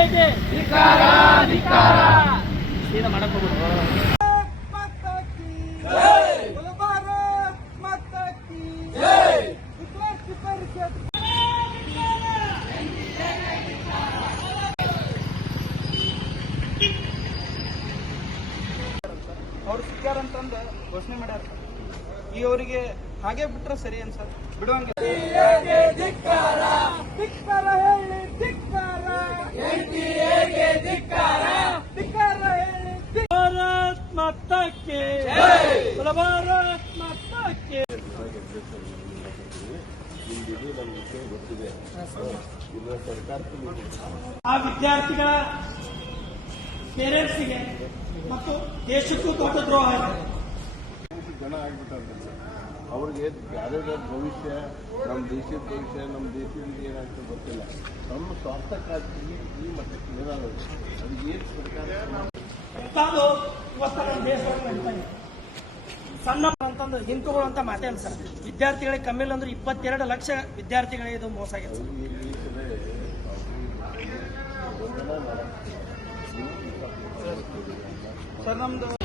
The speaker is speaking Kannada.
ಎನ್ಡಿಎಗೆ ಧಿಕ್ಕಾರ ಧಿಕ್ಕಾರ. ಸೀದಾ ಮಾಡಕ್ ಹೋಗ್ಬಿಡು. ಅವ್ರು ಸಿಕ್ಕ್ಯಾರ ಅಂತಂದು ಘೋಷಣೆ ಮಾಡ್ಯಾರ. ಈ ಅವರಿಗೆ ಹಾಗೆ ಬಿಟ್ರೆ ಸರಿ ಅನ್ಸರ್ ಬಿಡುವಂಗೆ. ಭಾರತ್ ಮಾತಾಕ್ಕೆ ಭಾರತ್ ಮಾತಾಕ್ಕೆ. ಆ ವಿದ್ಯಾರ್ಥಿಗಳ ಪೇರೆಂಟ್ಸ್ಗೆ ಮತ್ತು ದೇಶಕ್ಕೂ ದೊಡ್ಡ ದ್ರೋಹ ಜನ ಆಗ್ಬಿಟ್ಟಾರೆ. ಅವ್ರಿಗೆ ಯಾರ್ಯಾರ ಭವಿಷ್ಯ, ನಮ್ಮ ದೇಶದ ಭವಿಷ್ಯ, ನಮ್ಮ ದೇಶದಿಂದ ಏನಾಗ್ತದೆ ಗೊತ್ತಿಲ್ಲ. ನಮ್ಮ ಸ್ವಾರ್ಥಕ್ಕಾಗಿ ಈ ಮಟ್ಟಕ್ಕೆ ಏನಾಗುತ್ತೆ ಅದು ಏನು ಸರ್ಕಾರ ತಾನು ಇವತ್ತು ನಮ್ಮ ದೇಶವನ್ನು ನಡೀತಾನೆ. ಸಣ್ಣ ಅಂತಂದು ಹಿಂಕುಗಳು ಅಂತ ಮಾತೇ ಸರ್. ವಿದ್ಯಾರ್ಥಿಗಳಿಗೆ ಕಮ್ಮಿ ಇಲ್ಲ ಅಂದ್ರೆ 22 ಲಕ್ಷ ವಿದ್ಯಾರ್ಥಿಗಳಿಗೆ ಇದು ಮೋಸ ಆಗಿದೆ ಸರ್. ನಮ್ದು